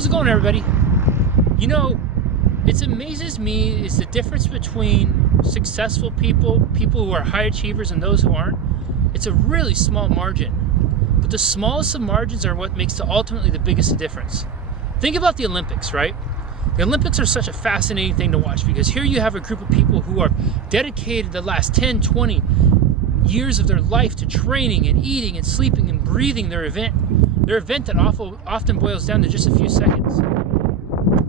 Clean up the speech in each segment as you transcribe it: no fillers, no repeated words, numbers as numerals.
How's it going, everybody? You know, it amazes me is the difference between successful people who are high achievers, and those who aren't. It's a really small margin, but the smallest of margins are what makes ultimately the biggest difference. Think about the Olympics, right? The Olympics are such a fascinating thing to watch because here you have a group of people who are dedicated the last 10, 20 years of their life to training and eating and sleeping and breathing their event that often boils down to just a few seconds.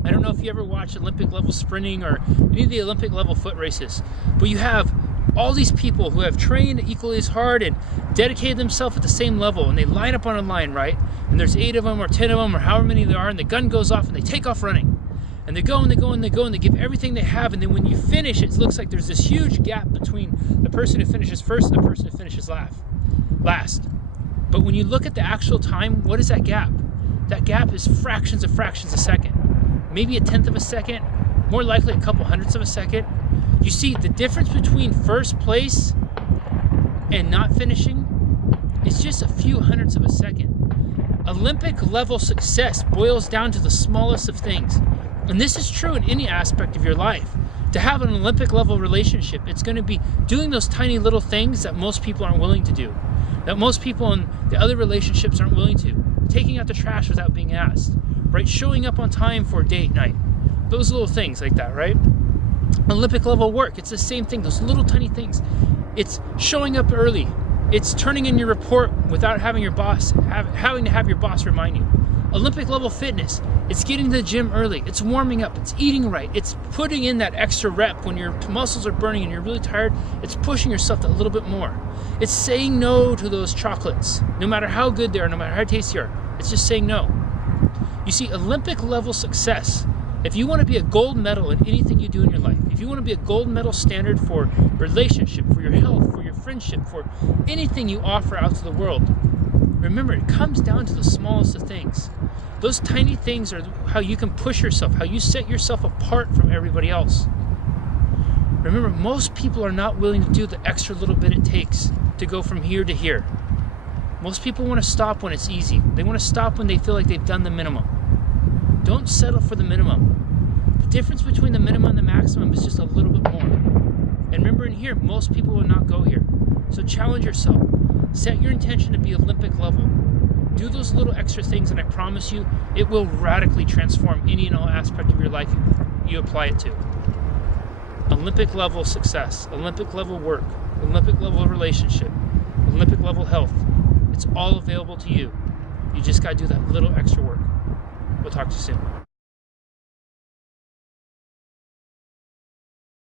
I don't know if you ever watch Olympic level sprinting or any of the Olympic level foot races, but you have all these people who have trained equally as hard and dedicated themselves at the same level, and they line up on a line, right? And there's 8 of them or 10 of them or however many there are, and the gun goes off and they take off running. And they go and they go and they go and they give everything they have, and then when you finish, it looks like there's this huge gap between the person who finishes first and the person who finishes last. But when you look at the actual time, what is that gap? That gap is fractions of a second. Maybe a tenth of a second, more likely a couple hundredths of a second. You see, the difference between first place and not finishing is just a few hundredths of a second. Olympic level success boils down to the smallest of things. And this is true in any aspect of your life. To have an Olympic level relationship, it's going to be doing those tiny little things that most people aren't willing to do, that most people in the other relationships aren't willing to. Taking out the trash without being asked, right? Showing up on time for a date night. Those little things like that, right? Olympic level work, it's the same thing, those little tiny things. It's showing up early. It's turning in your report without having your boss, having to have your boss remind you. Olympic level fitness, it's getting to the gym early, it's warming up, it's eating right, it's putting in that extra rep when your muscles are burning and you're really tired, it's pushing yourself a little bit more. It's saying no to those chocolates, no matter how good they are, no matter how tasty they are, it's just saying no. You see, Olympic level success, if you want to be a gold medal in anything you do in your life, if you want to be a gold medal standard for relationship, for your health, for your friendship, for anything you offer out to the world, remember, it comes down to the smallest of things. Those tiny things are how you can push yourself, how you set yourself apart from everybody else. Remember, most people are not willing to do the extra little bit it takes to go from here to here. Most people want to stop when it's easy. They want to stop when they feel like they've done the minimum. Don't settle for the minimum. The difference between the minimum and the maximum is just a little bit more. And remember, in here, most people will not go here. So challenge yourself. Set your intention to be Olympic level. Do those little extra things, and I promise you, it will radically transform any and all aspect of your life you apply it to. Olympic level success, Olympic level work, Olympic level relationship, Olympic level health. It's all available to you. You just got to do that little extra work. We'll talk to you soon.